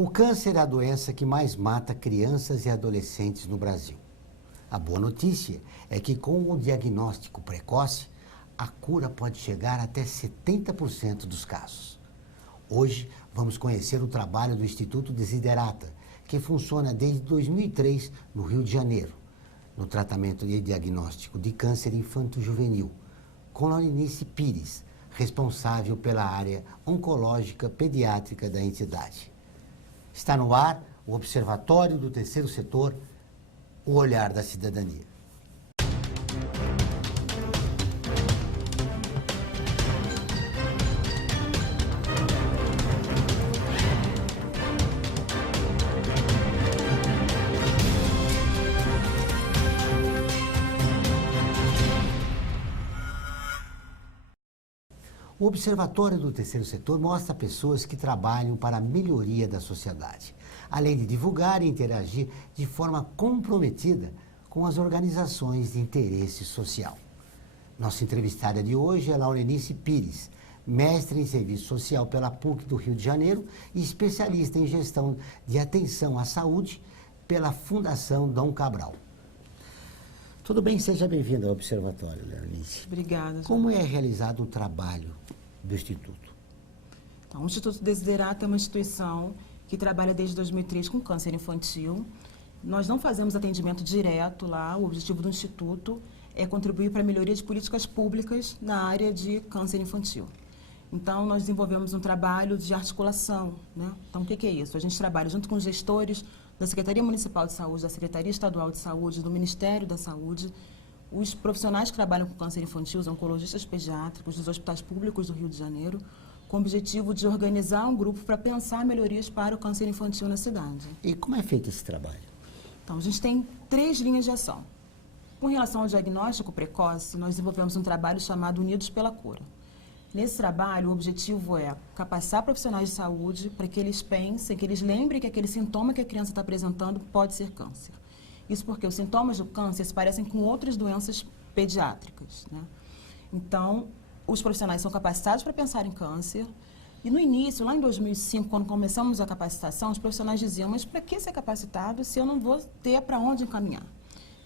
O câncer é a doença que mais mata crianças e adolescentes no Brasil. A boa notícia é que com o diagnóstico precoce, a cura pode chegar até 70% dos casos. Hoje vamos conhecer o trabalho do Instituto Desiderata, que funciona desde 2003 no Rio de Janeiro, no tratamento e diagnóstico de câncer infanto-juvenil, com Laurenice Pires, responsável pela área oncológica pediátrica da entidade. Está no ar o Observatório do Terceiro Setor, o olhar da cidadania. O Observatório do Terceiro Setor mostra pessoas que trabalham para a melhoria da sociedade, além de divulgar e interagir de forma comprometida com as organizações de interesse social. Nossa entrevistada de hoje é Laurenice Pires, mestre em Serviço Social pela PUC do Rio de Janeiro e especialista em gestão de atenção à saúde pela Fundação Dom Cabral. Tudo bem? Seja bem-vinda ao Observatório, Laurenice. Obrigada. Como é realizado o trabalho do Instituto? Então, o Instituto Desiderata é uma instituição que trabalha desde 2003 com câncer infantil. Nós não fazemos atendimento direto lá. O objetivo do Instituto é contribuir para a melhoria de políticas públicas na área de câncer infantil. Então, nós desenvolvemos um trabalho de articulação, né? Então, o que é isso? A gente trabalha junto com os gestores da Secretaria Municipal de Saúde, da Secretaria Estadual de Saúde, do Ministério da Saúde, os profissionais que trabalham com câncer infantil, os oncologistas pediátricos dos hospitais públicos do Rio de Janeiro, com o objetivo de organizar um grupo para pensar melhorias para o câncer infantil na cidade. E como é feito esse trabalho? Então, a gente tem 3 linhas de ação. Com relação ao diagnóstico precoce, nós desenvolvemos um trabalho chamado Unidos pela Cura. Nesse trabalho, o objetivo é capacitar profissionais de saúde para que eles pensem, que eles lembrem que aquele sintoma que a criança está apresentando pode ser câncer. Isso porque os sintomas do câncer se parecem com outras doenças pediátricas, né? Então, os profissionais são capacitados para pensar em câncer. E no início, lá em 2005, quando começamos a capacitação, os profissionais diziam, mas para que ser capacitado se eu não vou ter para onde encaminhar?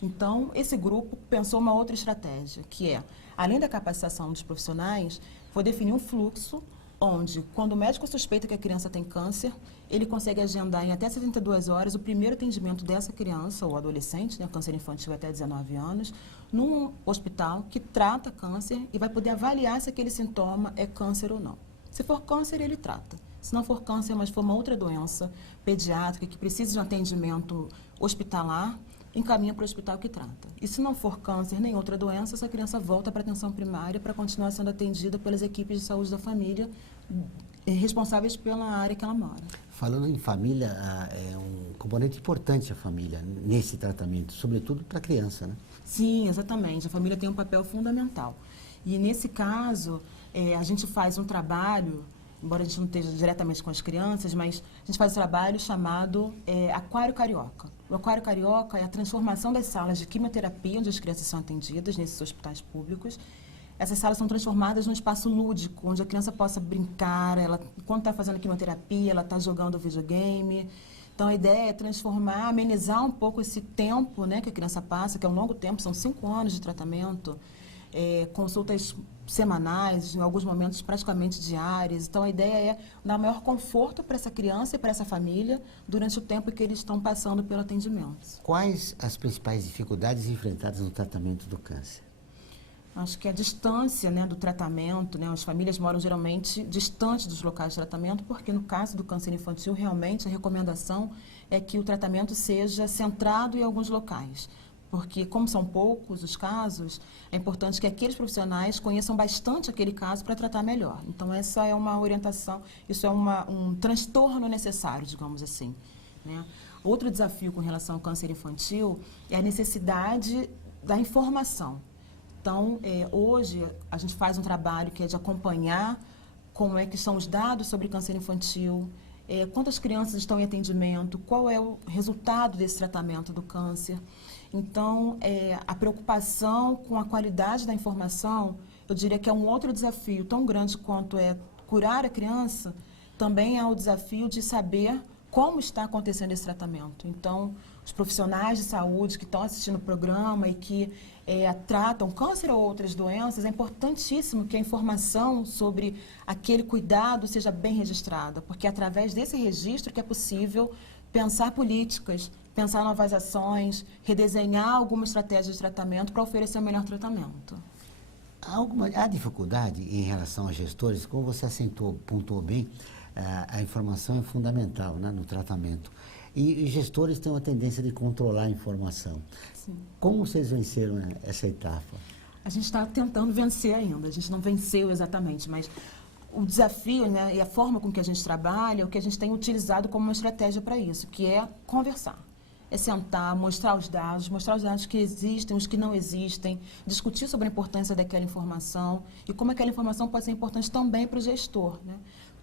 Então, esse grupo pensou uma outra estratégia, que é, além da capacitação dos profissionais, foi definir um fluxo onde, quando o médico suspeita que a criança tem câncer, ele consegue agendar em até 72 horas o primeiro atendimento dessa criança ou adolescente, né, câncer infantil até 19 anos, num hospital que trata câncer e vai poder avaliar se aquele sintoma é câncer ou não. Se for câncer, ele trata. Se não for câncer, mas for uma outra doença pediátrica que precisa de um atendimento hospitalar, encaminha para o hospital que trata. E se não for câncer nem outra doença, essa criança volta para a atenção primária para continuar sendo atendida pelas equipes de saúde da família responsáveis pela área que ela mora. Falando em família, é um componente importante a família nesse tratamento, sobretudo para a criança, né? Sim, exatamente. A família tem um papel fundamental. E nesse caso, a gente faz um trabalho, embora a gente não esteja diretamente com as crianças, mas a gente faz um trabalho chamado Aquário Carioca. O Aquário Carioca é a transformação das salas de quimioterapia, onde as crianças são atendidas nesses hospitais públicos. Essas salas são transformadas num espaço lúdico, onde a criança possa brincar, ela, quando está fazendo quimioterapia, ela está jogando videogame. Então, a ideia é transformar, amenizar um pouco esse tempo, né, que a criança passa, que é um longo tempo, são 5 anos de tratamento, consultas semanais, em alguns momentos praticamente diárias. Então, a ideia é dar maior conforto para essa criança e para essa família durante o tempo que eles estão passando pelo atendimento. Quais as principais dificuldades enfrentadas no tratamento do câncer? Acho que a distância, né, do tratamento, né, as famílias moram geralmente distantes dos locais de tratamento, porque no caso do câncer infantil, realmente a recomendação é que o tratamento seja centrado em alguns locais. Porque, como são poucos os casos, é importante que aqueles profissionais conheçam bastante aquele caso para tratar melhor. Então, essa é uma orientação, isso é um transtorno necessário, digamos assim, né? Outro desafio com relação ao câncer infantil é a necessidade da informação. Então, hoje, a gente faz um trabalho que é de acompanhar como é que são os dados sobre câncer infantil, quantas crianças estão em atendimento, qual é o resultado desse tratamento do câncer. Então, a preocupação com a qualidade da informação, eu diria que é um outro desafio tão grande quanto é curar a criança, também é o desafio de saber como está acontecendo esse tratamento. Então, os profissionais de saúde que estão assistindo o programa e que tratam câncer ou outras doenças, é importantíssimo que a informação sobre aquele cuidado seja bem registrada, porque é através desse registro que é possível pensar políticas, pensar novas ações, redesenhar alguma estratégia de tratamento para oferecer o melhor tratamento. Há dificuldade em relação aos gestores, como você pontuou bem, a informação é fundamental, né, no tratamento. E gestores têm uma tendência de controlar a informação. Sim. Como vocês venceram essa etapa? A gente está tentando vencer ainda, a gente não venceu exatamente, mas o desafio, né, e a forma com que a gente trabalha, é o que a gente tem utilizado como uma estratégia para isso, que é conversar. É sentar, mostrar os dados que existem, os que não existem, discutir sobre a importância daquela informação e como aquela informação pode ser importante também para o gestor, né?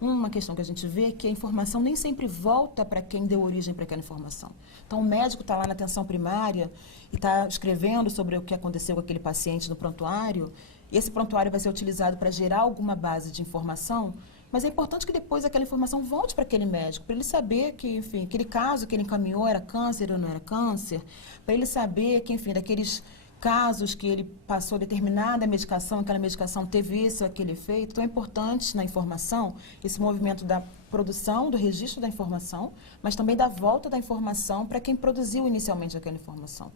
Uma questão que a gente vê é que a informação nem sempre volta para quem deu origem para aquela informação. Então, o médico está lá na atenção primária e está escrevendo sobre o que aconteceu com aquele paciente no prontuário, e esse prontuário vai ser utilizado para gerar alguma base de informação, mas é importante que depois aquela informação volte para aquele médico, para ele saber que, enfim, aquele caso que ele encaminhou era câncer ou não era câncer, para ele saber que, enfim, daqueles casos que ele passou determinada medicação, aquela medicação teve esse ou aquele efeito. Então, é importante na informação esse movimento da produção, do registro da informação, mas também da volta da informação para quem produziu inicialmente aquela informação.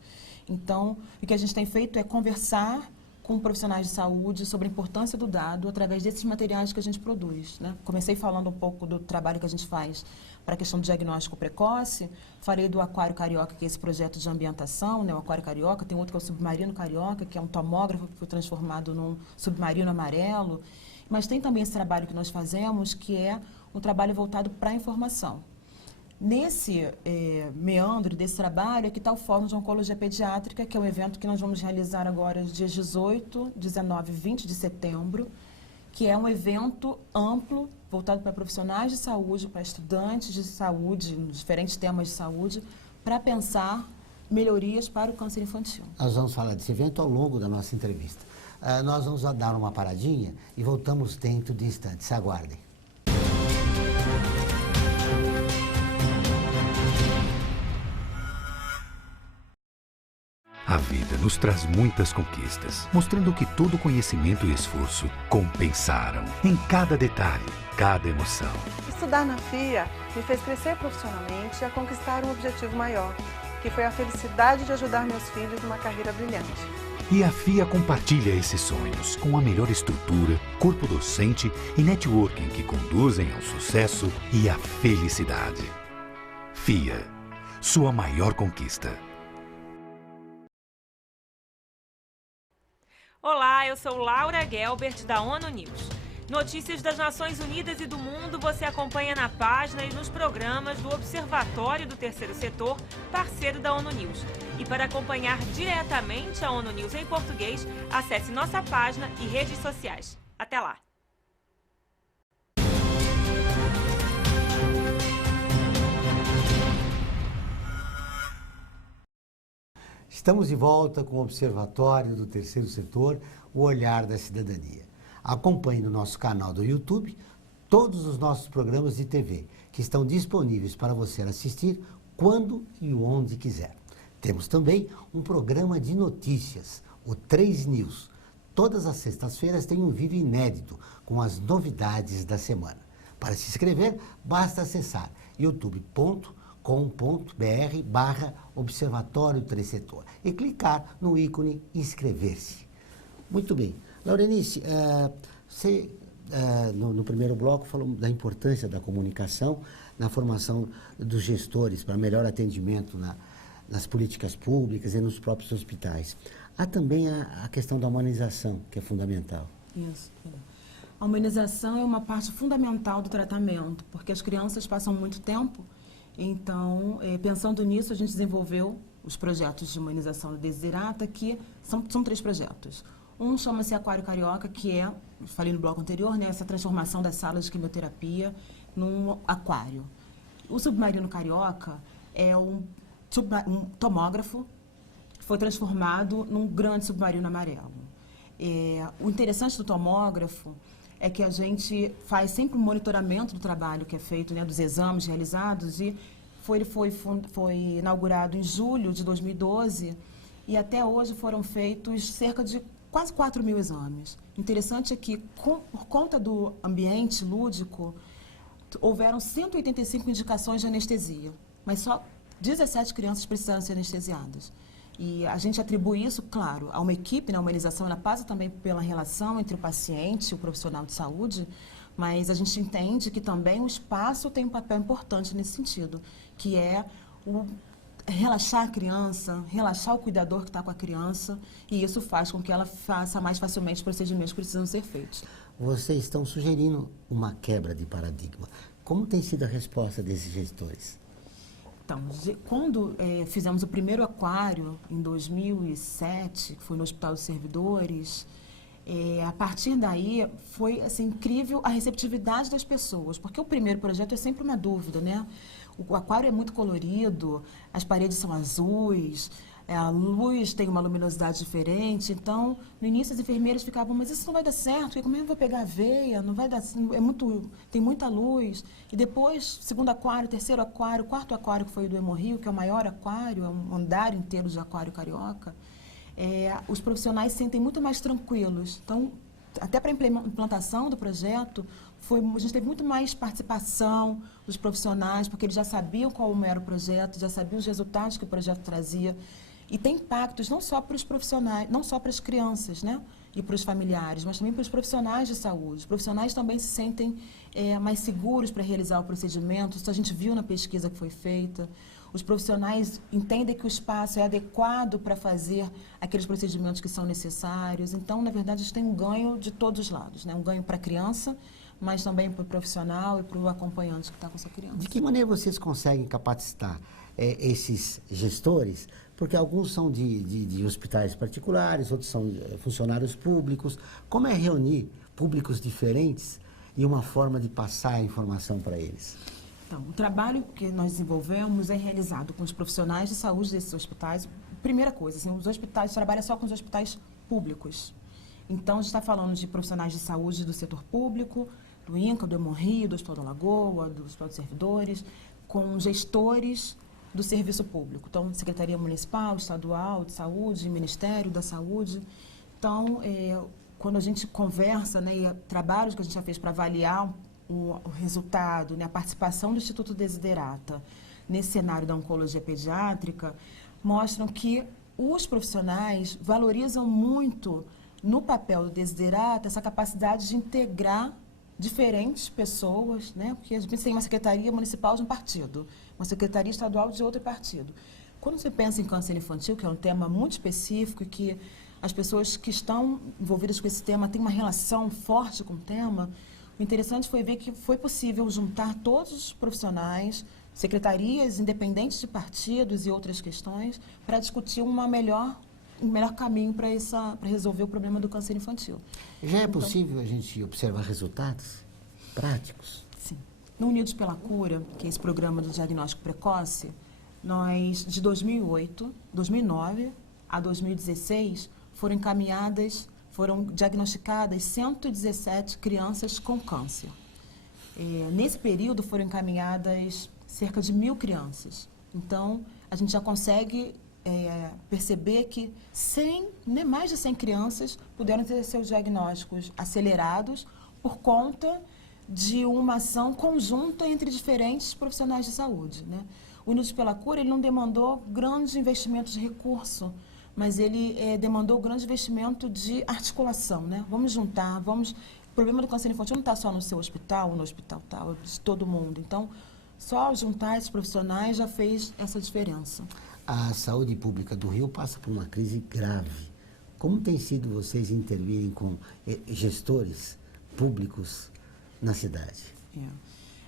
Então, o que a gente tem feito é conversar com profissionais de saúde sobre a importância do dado através desses materiais que a gente produz, né? Comecei falando um pouco do trabalho que a gente faz para a questão do diagnóstico precoce, falei do Aquário Carioca, que é esse projeto de ambientação, né? O Aquário Carioca, tem outro que é o Submarino Carioca, que é um tomógrafo que foi transformado num submarino amarelo, mas tem também esse trabalho que nós fazemos, que é um trabalho voltado para a informação. Nesse meandro desse trabalho é que está o Fórum de Oncologia Pediátrica, que é um evento que nós vamos realizar agora nos dias 18, 19 e 20 de setembro, que é um evento amplo, voltado para profissionais de saúde, para estudantes de saúde, nos diferentes temas de saúde, para pensar melhorias para o câncer infantil. Nós vamos falar desse evento ao longo da nossa entrevista. Nós vamos dar uma paradinha e voltamos dentro de instantes. Aguardem. A vida nos traz muitas conquistas, mostrando que todo conhecimento e esforço compensaram em cada detalhe, cada emoção. Estudar na FIA me fez crescer profissionalmente e a conquistar um objetivo maior, que foi a felicidade de ajudar meus filhos numa carreira brilhante. E a FIA compartilha esses sonhos com a melhor estrutura, corpo docente e networking que conduzem ao sucesso e à felicidade. FIA, sua maior conquista. Olá, eu sou Laura Gelbert, da ONU News. Notícias das Nações Unidas e do mundo você acompanha na página e nos programas do Observatório do Terceiro Setor, parceiro da ONU News. E para acompanhar diretamente a ONU News em português, acesse nossa página e redes sociais. Até lá! Estamos de volta com o Observatório do Terceiro Setor, o Olhar da Cidadania. Acompanhe no nosso canal do YouTube todos os nossos programas de TV, que estão disponíveis para você assistir quando e onde quiser. Temos também um programa de notícias, o 3 News. Todas as sextas-feiras tem um vídeo inédito com as novidades da semana. Para se inscrever, basta acessar youtube.com.br/Observatório Trisetor e clicar no ícone inscrever-se. Muito bem. Laurenice, você no primeiro bloco falou da importância da comunicação na formação dos gestores para melhor atendimento nas políticas públicas e nos próprios hospitais. Há também a questão da humanização, que é fundamental. Isso. A humanização é uma parte fundamental do tratamento, porque as crianças passam muito tempo. Então, pensando nisso, a gente desenvolveu os projetos de humanização do Desiderata, que são 3 projetos. Um chama-se Aquário Carioca, que é, falei no bloco anterior, né, essa transformação das salas de quimioterapia num aquário. O Submarino Carioca é um tomógrafo que foi transformado num grande submarino amarelo. O interessante do tomógrafo é que a gente faz sempre um monitoramento do trabalho que é feito, né, dos exames realizados, e foi inaugurado em julho de 2012 e até hoje foram feitos cerca de quase 4.000 exames. Interessante é que, por conta do ambiente lúdico, houveram 185 indicações de anestesia, mas só 17 crianças precisaram ser anestesiadas. E a gente atribui isso, claro, a uma equipe, né? A humanização, ela passa também pela relação entre o paciente e o profissional de saúde, mas a gente entende que também o espaço tem um papel importante nesse sentido, que é relaxar a criança, relaxar o cuidador que está com a criança, e isso faz com que ela faça mais facilmente os procedimentos que precisam ser feitos. Vocês estão sugerindo uma quebra de paradigma. Como tem sido a resposta desses gestores? Então, quando fizemos o primeiro aquário, em 2007, que foi no Hospital dos Servidores, a partir daí foi assim, incrível a receptividade das pessoas, porque o primeiro projeto é sempre uma dúvida, né? O aquário é muito colorido, as paredes são azuis, a luz tem uma luminosidade diferente, então no início as enfermeiras ficavam, mas isso não vai dar certo, porque como é que eu vou pegar a veia, não vai dar, tem muita luz. E depois, segundo aquário, terceiro aquário, quarto aquário, que foi o do Hemorrio, que é o maior aquário, é um andar inteiro de aquário carioca, os profissionais se sentem muito mais tranquilos. Então, até para a implantação do projeto, a gente teve muito mais participação dos profissionais, porque eles já sabiam qual era o projeto, já sabiam os resultados que o projeto trazia. E tem impactos não só para os profissionais, não só para as crianças, né? E para os familiares, mas também para os profissionais de saúde. Os profissionais também se sentem mais seguros para realizar o procedimento, isso a gente viu na pesquisa que foi feita. Os profissionais entendem que o espaço é adequado para fazer aqueles procedimentos que são necessários. Então, na verdade, a gente tem um ganho de todos os lados, né? Um ganho para a criança, mas também para o profissional e para o acompanhante que está com essa criança. De que maneira vocês conseguem capacitar esses gestores? Porque alguns são de hospitais particulares, outros são funcionários públicos. Como é reunir públicos diferentes e uma forma de passar a informação para eles? Então, o trabalho que nós desenvolvemos é realizado com os profissionais de saúde desses hospitais. Primeira coisa, assim, os hospitais trabalham só com os hospitais públicos. Então, a gente está falando de profissionais de saúde do setor público, do INCA, do Hemorrio, do Hospital da Lagoa, do Hospital dos Servidores, com gestores do serviço público. Então, Secretaria Municipal, Estadual de Saúde, Ministério da Saúde. Então, quando a gente conversa, né, e trabalhos que a gente já fez para avaliar o resultado, né, a participação do Instituto Desiderata nesse cenário da oncologia pediátrica, mostram que os profissionais valorizam muito no papel do Desiderata essa capacidade de integrar diferentes pessoas, né? Porque a gente tem uma secretaria municipal de um partido, uma secretaria estadual de outro partido. Quando você pensa em câncer infantil, que é um tema muito específico e que as pessoas que estão envolvidas com esse tema têm uma relação forte com o tema, o interessante foi ver que foi possível juntar todos os profissionais, secretarias independentes de partidos e outras questões, para discutir um melhor caminho para resolver o problema do câncer infantil. Já é possível a gente observar resultados práticos? Sim. No Unidos pela Cura, que é esse programa do diagnóstico precoce, nós, de 2009 a 2016, foram diagnosticadas 117 crianças com câncer. Nesse período, foram encaminhadas cerca de 1.000 crianças. Então, a gente já consegue perceber que mais de 100 crianças puderam ter seus diagnósticos acelerados por conta de uma ação conjunta entre diferentes profissionais de saúde, né? O Unidos pela Cura, ele não demandou grandes investimentos de recurso, mas ele demandou grande investimento de articulação, né? Vamos juntar, o problema do câncer infantil não está só no seu hospital, ou no hospital tal, é de todo mundo. Então, só juntar esses profissionais já fez essa diferença. A saúde pública do Rio passa por uma crise grave. Como tem sido vocês intervirem com gestores públicos na cidade?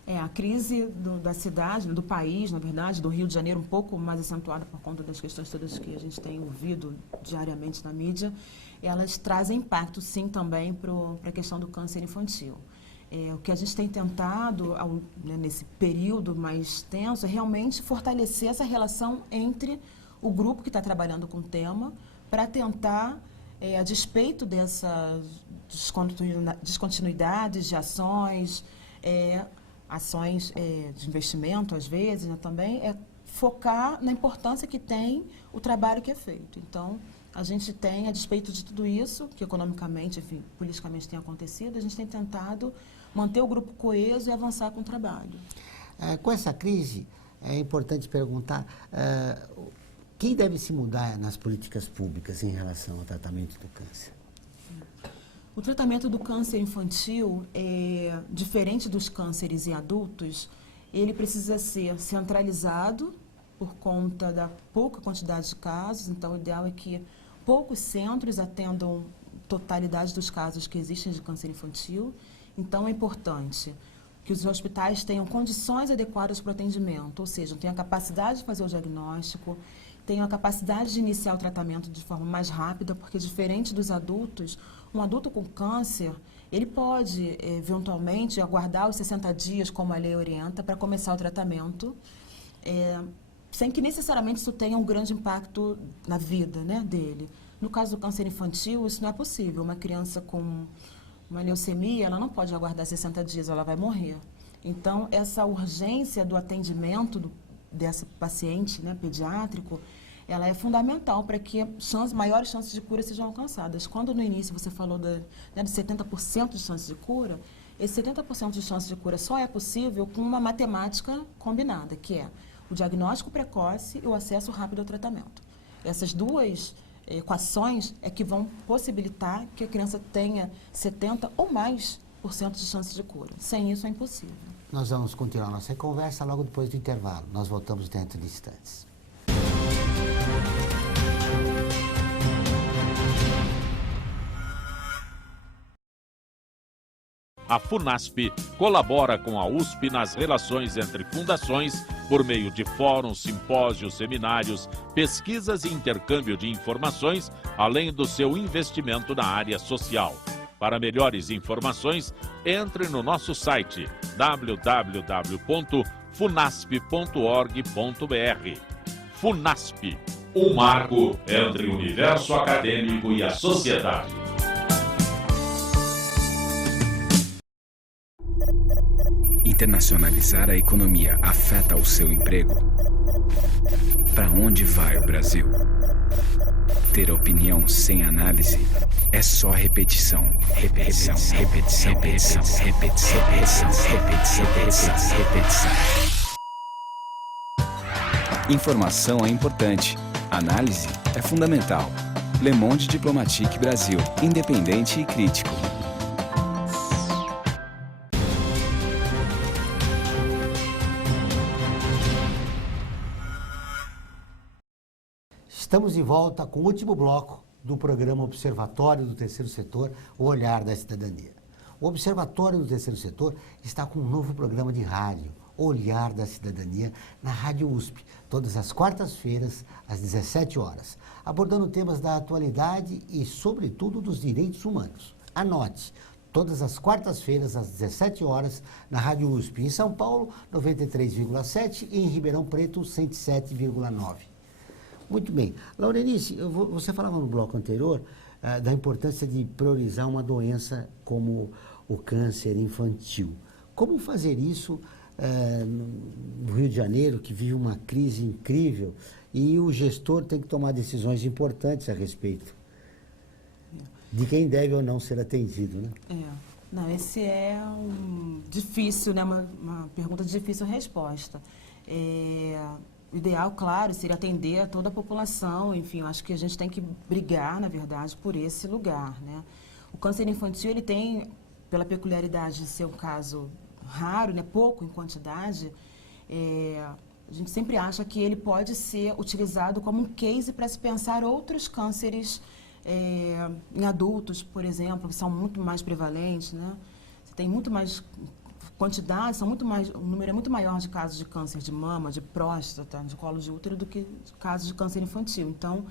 A crise da cidade, do país, na verdade, do Rio de Janeiro, um pouco mais acentuada por conta das questões todas que a gente tem ouvido diariamente na mídia, elas trazem impacto, sim, também para a questão do câncer infantil. O que a gente tem tentado, nesse período mais tenso, é realmente fortalecer essa relação entre o grupo que está trabalhando com o tema para tentar a despeito dessas descontinuidades de ações, ações de investimento, às vezes, né, também, focar na importância que tem o trabalho que é feito. Então, a gente tem, a despeito de tudo isso, que economicamente, enfim, politicamente tem acontecido, a gente tem tentado manter o grupo coeso e avançar com o trabalho. Com essa crise, é importante perguntar, quem deve se mudar nas políticas públicas em relação ao tratamento do câncer? O tratamento do câncer infantil, diferente dos cânceres em adultos, ele precisa ser centralizado por conta da pouca quantidade de casos. Então, o ideal é que poucos centros atendam totalidade dos casos que existem de câncer infantil. Então, é importante que os hospitais tenham condições adequadas para o atendimento, ou seja, tenham a capacidade de fazer o diagnóstico, tenham a capacidade de iniciar o tratamento de forma mais rápida, porque diferente dos adultos, um adulto com câncer, ele pode, eventualmente, aguardar os 60 dias, como a lei orienta, para começar o tratamento, sem que necessariamente isso tenha um grande impacto na vida, né, dele. No caso do câncer infantil, isso não é possível. Uma criança com uma leucemia, ela não pode aguardar 60 dias, ela vai morrer. Então, essa urgência do atendimento dessa paciente, né, pediátrico, ela é fundamental para que maiores chances de cura sejam alcançadas. Quando no início você falou de 70% de chances de cura, esse 70% de chances de cura só é possível com uma matemática combinada, que é o diagnóstico precoce e o acesso rápido ao tratamento. Essas duas equações é que vão possibilitar que a criança tenha 70% ou mais de chances de cura. Sem isso é impossível. Nós vamos continuar nossa conversa logo depois do intervalo. Nós voltamos dentro de instantes. A FUNASP colabora com a USP nas relações entre fundações por meio de fóruns, simpósios, seminários, pesquisas e intercâmbio de informações, além do seu investimento na área social. Para melhores informações, entre no nosso site www.funasp.org.br. FUNASP, um marco entre o universo acadêmico e a sociedade. Internacionalizar a economia afeta o seu emprego? Para onde vai o Brasil? Ter opinião sem análise é só repetição, repetição, repetição, repetição, repetição, repetição, repetição, repetição, repetição. Informação é importante, análise é fundamental. Le Monde Diplomatique Brasil, independente e crítico. Estamos de volta com o último bloco do programa Observatório do Terceiro Setor, o Olhar da Cidadania. O Observatório do Terceiro Setor está com um novo programa de rádio, Olhar da Cidadania, na Rádio USP, todas as quartas-feiras, às 17 horas, abordando temas da atualidade e, sobretudo, dos direitos humanos. Anote, todas as quartas-feiras, às 17 horas, na Rádio USP, em São Paulo, 93,7 e em Ribeirão Preto, 107,9. Muito bem. Laurenice, você falava no bloco anterior da importância de priorizar uma doença como o câncer infantil. Como fazer isso no Rio de Janeiro, que vive uma crise incrível, e o gestor tem que tomar decisões importantes a respeito de quem deve ou não ser atendido, né? Não, esse é difícil, né? Uma pergunta de difícil resposta. O ideal, claro, seria atender a toda a população, enfim, eu acho que a gente tem que brigar, na verdade, por esse lugar, né? O câncer infantil, ele tem, pela peculiaridade de ser um caso raro, né, pouco em quantidade, a gente sempre acha que ele pode ser utilizado como um case para se pensar outros cânceres em adultos, por exemplo, que são muito mais prevalentes, né? Você tem muito mais quantidade, o número é muito maior de casos de câncer de mama, de próstata, de colo de útero do que casos de câncer infantil. Então,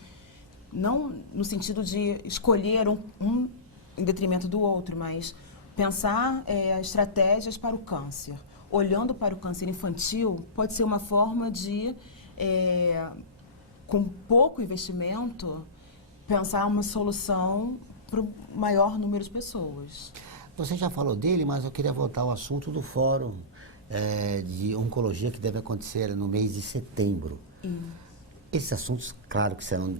não no sentido de escolher um em detrimento do outro, mas pensar estratégias para o câncer. Olhando para o câncer infantil, pode ser uma forma de, com pouco investimento, pensar uma solução para o maior número de pessoas. Você já falou dele, mas eu queria voltar ao assunto do fórum de oncologia que deve acontecer no mês de setembro. Esses assuntos, claro que serão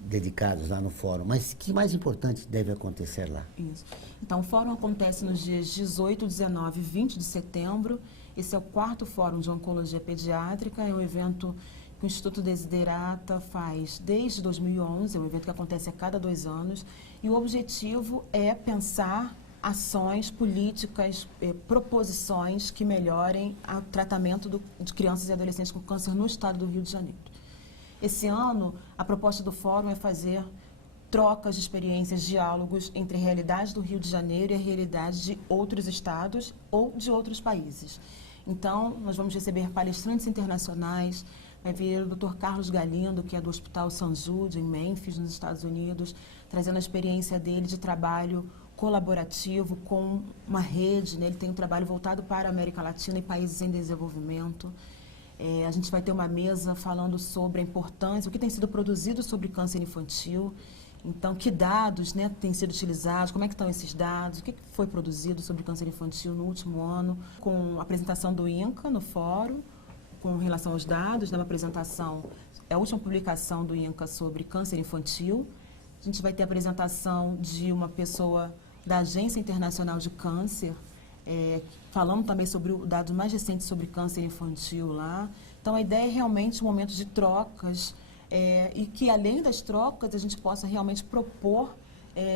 dedicados lá no fórum, mas que mais importante deve acontecer lá? Isso. Então, o fórum acontece nos dias 18, 19 e 20 de setembro. Esse é o 4º Fórum de Oncologia Pediátrica, é um evento que o Instituto Desiderata faz desde 2011, é um evento que acontece a cada 2 anos, e o objetivo é pensar ações, políticas, proposições que melhorem o tratamento de crianças e adolescentes com câncer no estado do Rio de Janeiro. Esse ano, a proposta do fórum é fazer trocas de experiências, diálogos entre a realidade do Rio de Janeiro e a realidade de outros estados ou de outros países. Então, nós vamos receber palestrantes internacionais, vai vir o Dr. Carlos Galindo, que é do Hospital St. Jude, em Memphis, nos Estados Unidos, trazendo a experiência dele de trabalho colaborativo com uma rede, né? Ele tem um trabalho voltado para a América Latina e países em desenvolvimento. A gente vai ter uma mesa falando sobre a importância, o que tem sido produzido sobre câncer infantil. Então, que dados, né, têm sido utilizados, como é que estão esses dados, o que foi produzido sobre câncer infantil no último ano, com a apresentação do INCA no fórum, com relação aos dados, né, uma apresentação, é a última publicação do INCA sobre câncer infantil. A gente vai ter a apresentação de uma pessoa da Agência Internacional de Câncer, falando também sobre o dado mais recente sobre câncer infantil lá. Então, a ideia é realmente um momento de trocas e que, além das trocas, a gente possa realmente propor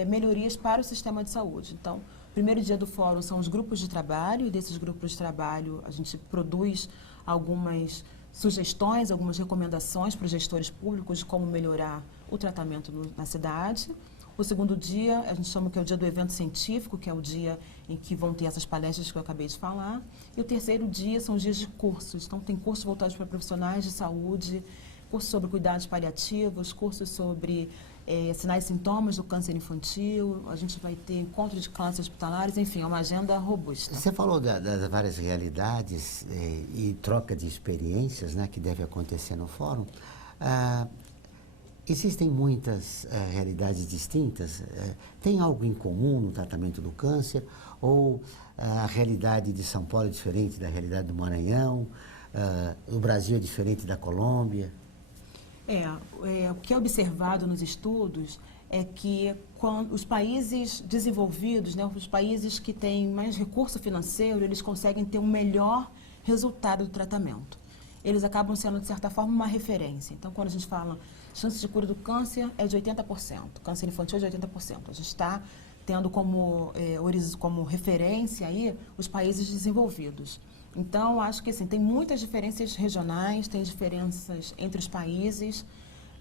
melhorias para o sistema de saúde. Então, o primeiro dia do fórum são os grupos de trabalho, e desses grupos de trabalho a gente produz algumas sugestões, algumas recomendações para os gestores públicos de como melhorar o tratamento na cidade. O segundo dia, a gente chama que é o dia do evento científico, que é o dia em que vão ter essas palestras que eu acabei de falar. E o terceiro dia são os dias de cursos. Então, tem cursos voltados para profissionais de saúde, cursos sobre cuidados paliativos, cursos sobre sinais e sintomas do câncer infantil. A gente vai ter encontro de câncer hospitalares, enfim, é uma agenda robusta. Você falou das várias realidades e troca de experiências, né, que deve acontecer no fórum. Existem muitas realidades distintas. Tem algo em comum no tratamento do câncer? Ou a realidade de São Paulo é diferente da realidade do Maranhão? O Brasil é diferente da Colômbia? O que é observado nos estudos é que quando os países desenvolvidos, né, os países que têm mais recurso financeiro, eles conseguem ter um melhor resultado do tratamento. Eles acabam sendo, de certa forma, uma referência. Então, quando a gente fala chance de cura do câncer é de 80%, câncer infantil é de 80%. A gente está tendo como referência aí os países desenvolvidos. Então, acho que assim, tem muitas diferenças regionais, tem diferenças entre os países,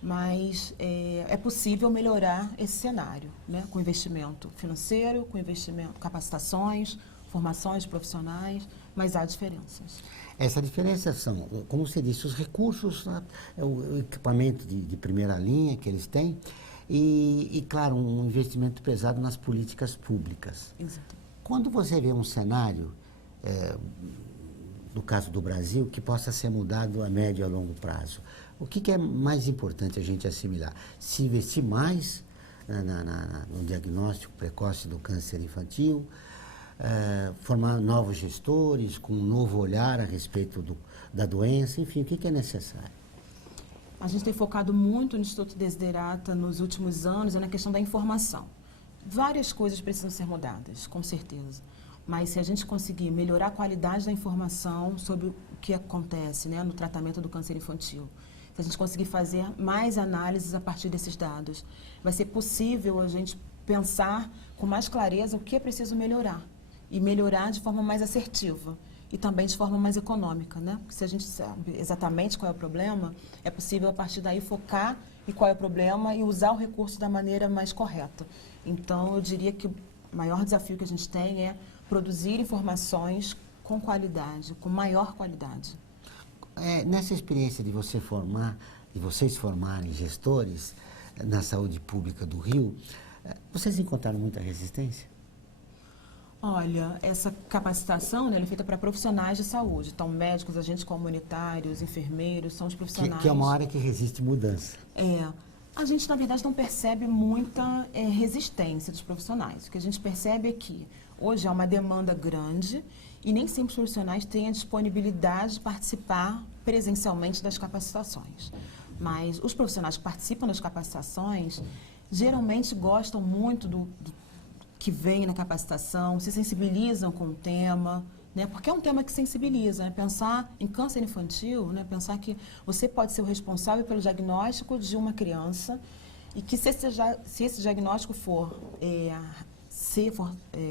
mas é possível melhorar esse cenário, né? Com investimento financeiro, com investimento, capacitações, formações profissionais, mas há diferenças. Essa diferença são, como você disse, os recursos, né? O equipamento de primeira linha que eles têm e, claro, um investimento pesado nas políticas públicas. Exato. Quando você vê um cenário, no caso do Brasil, que possa ser mudado a médio e a longo prazo, o que é mais importante a gente assimilar? Se investir mais no diagnóstico precoce do câncer infantil, formar novos gestores com um novo olhar a respeito da doença, enfim, o que é necessário? A gente tem focado muito no Instituto Desiderata nos últimos anos na questão da informação. Várias coisas precisam ser mudadas, com certeza. Mas se a gente conseguir melhorar a qualidade da informação sobre o que acontece, né, no tratamento do câncer infantil, se a gente conseguir fazer mais análises a partir desses dados, vai ser possível a gente pensar com mais clareza o que é preciso melhorar. E melhorar de forma mais assertiva e também de forma mais econômica, né? Porque se a gente sabe exatamente qual é o problema, é possível a partir daí focar em qual é o problema e usar o recurso da maneira mais correta. Então, eu diria que o maior desafio que a gente tem é produzir informações com qualidade, com maior qualidade. Nessa experiência de vocês formarem gestores na saúde pública do Rio, vocês encontraram muita resistência? Olha, essa capacitação, né, ela é feita para profissionais de saúde. Então, médicos, agentes comunitários, enfermeiros, são os profissionais. Que é uma área que resiste mudança. A gente, na verdade, não percebe muita resistência dos profissionais. O que a gente percebe é que hoje há uma demanda grande e nem sempre os profissionais têm a disponibilidade de participar presencialmente das capacitações. Mas os profissionais que participam das capacitações geralmente gostam muito do que vem na capacitação, se sensibilizam com o tema, né? Porque é um tema que sensibiliza, né? Pensar em câncer infantil, né? Pensar que você pode ser o responsável pelo diagnóstico de uma criança e que se esse diagnóstico for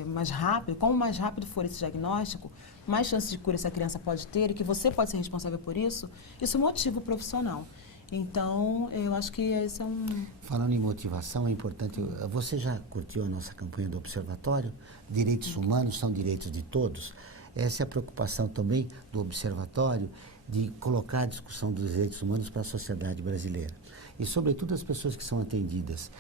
mais rápido, como mais rápido for esse diagnóstico, mais chances de cura essa criança pode ter e que você pode ser responsável por isso, isso motiva o profissional. Então, eu acho que esse é um... Falando em motivação, é importante... Você já curtiu a nossa campanha do Observatório? Direitos humanos são direitos de todos. Essa é a preocupação também do Observatório, de colocar a discussão dos direitos humanos para a sociedade brasileira. E, sobretudo, as pessoas que são atendidas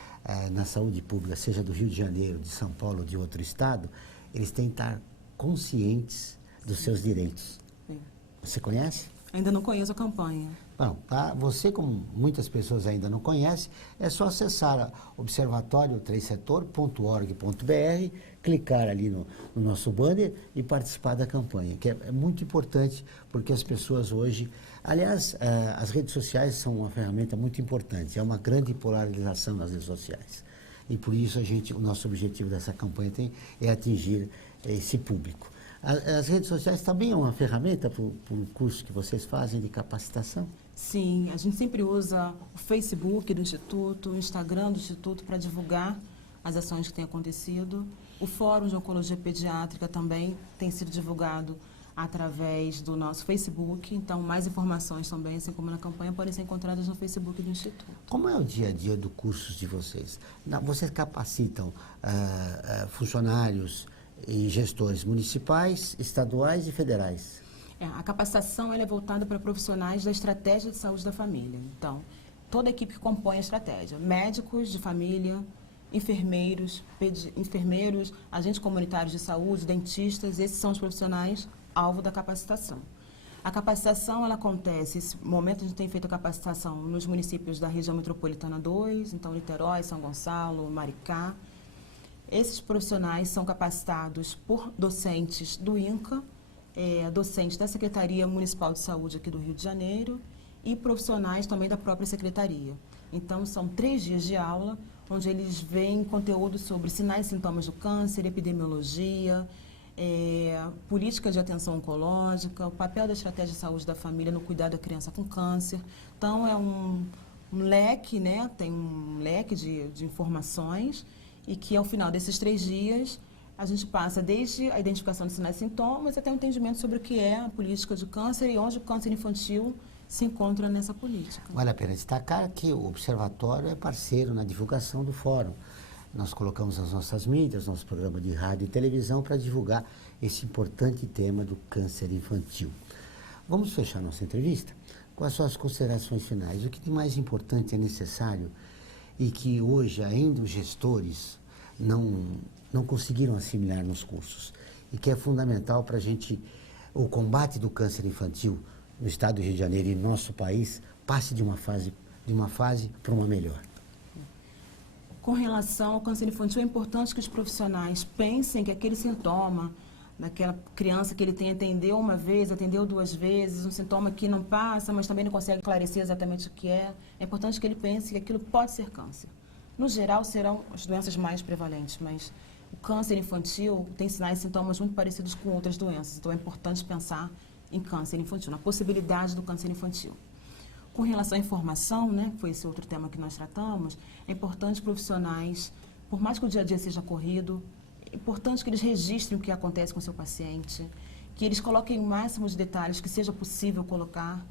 na saúde pública, seja do Rio de Janeiro, de São Paulo ou de outro estado, eles têm que estar conscientes dos seus direitos. Sim. Você conhece? Ainda não conheço a campanha. Bom, tá? Você, como muitas pessoas ainda não conhecem, é só acessar observatório3setor.org.br, clicar ali no nosso banner e participar da campanha, que é muito importante, porque as pessoas hoje... Aliás, as redes sociais são uma ferramenta muito importante, é uma grande polarização nas redes sociais. E por isso o nosso objetivo dessa campanha é atingir esse público. As redes sociais também é uma ferramenta para o curso que vocês fazem de capacitação? Sim, a gente sempre usa o Facebook do Instituto, o Instagram do Instituto para divulgar as ações que têm acontecido. O Fórum de Oncologia Pediátrica também tem sido divulgado através do nosso Facebook. Então, mais informações também, assim como na campanha, podem ser encontradas no Facebook do Instituto. Como é o dia a dia do curso de vocês? Vocês capacitam funcionários e gestores municipais, estaduais e federais? A capacitação ela é voltada para profissionais da estratégia de saúde da família. Então, toda a equipe que compõe a estratégia, médicos de família, enfermeiros, agentes comunitários de saúde, dentistas, esses são os profissionais alvo da capacitação. A capacitação, ela acontece, esse momento a gente tem feito a capacitação nos municípios da região metropolitana 2, então Niterói, São Gonçalo, Maricá. Esses profissionais são capacitados por docentes do INCA, docentes da Secretaria Municipal de Saúde aqui do Rio de Janeiro e profissionais também da própria Secretaria. Então, são 3 dias de aula, onde eles veem conteúdo sobre sinais e sintomas do câncer, epidemiologia, política de atenção oncológica, o papel da estratégia de saúde da família no cuidado da criança com câncer. Então, é um leque, né? Tem um leque de informações e que, ao final desses 3 dias, a gente passa desde a identificação de sinais e sintomas até o entendimento sobre o que é a política de câncer e onde o câncer infantil se encontra nessa política. Vale a pena destacar que o Observatório é parceiro na divulgação do fórum. Nós colocamos as nossas mídias, nosso programa de rádio e televisão para divulgar esse importante tema do câncer infantil. Vamos fechar nossa entrevista com as suas considerações finais. O que de mais importante é necessário e que hoje ainda os gestores não conseguiram assimilar nos cursos e que é fundamental para a gente, o combate do câncer infantil no estado do Rio de Janeiro e no nosso país, passe de uma fase para uma melhor. Com relação ao câncer infantil, é importante que os profissionais pensem que aquele sintoma, daquela criança que ele tem, atendeu uma vez, atendeu 2 vezes, um sintoma que não passa, mas também não consegue esclarecer exatamente o que é importante que ele pense que aquilo pode ser câncer. No geral, serão as doenças mais prevalentes, mas o câncer infantil tem sinais e sintomas muito parecidos com outras doenças, então é importante pensar em câncer infantil, na possibilidade do câncer infantil. Com relação à informação, né, foi esse outro tema que nós tratamos, é importante profissionais, por mais que o dia a dia seja corrido, é importante que eles registrem o que acontece com o seu paciente, que eles coloquem o máximo de detalhes que seja possível colocar,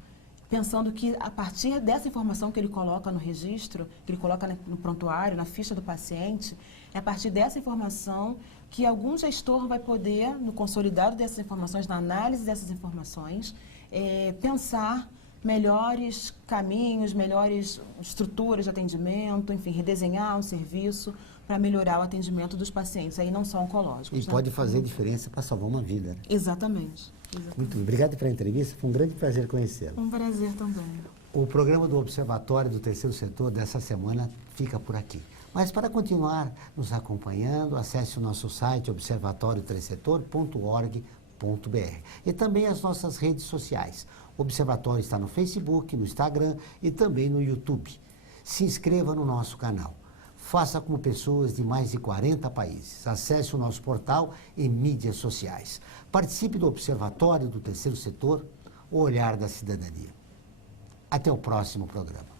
pensando que a partir dessa informação que ele coloca no registro, que ele coloca no prontuário, na ficha do paciente, é a partir dessa informação que algum gestor vai poder, no consolidado dessas informações, na análise dessas informações, pensar melhores caminhos, melhores estruturas de atendimento, enfim, redesenhar o serviço para melhorar o atendimento dos pacientes, aí não só oncológicos. E pode fazer diferença para salvar uma vida. Né? Exatamente. Muito obrigado pela entrevista, foi um grande prazer conhecê-lo. Um prazer também. O programa do Observatório do Terceiro Setor dessa semana fica por aqui. Mas para continuar nos acompanhando, acesse o nosso site observatorioterceirsetor.org.br e também as nossas redes sociais. O Observatório está no Facebook, no Instagram e também no YouTube. Se inscreva no nosso canal. Faça como pessoas de mais de 40 países. Acesse o nosso portal e mídias sociais. Participe do Observatório do Terceiro Setor, o olhar da cidadania. Até o próximo programa.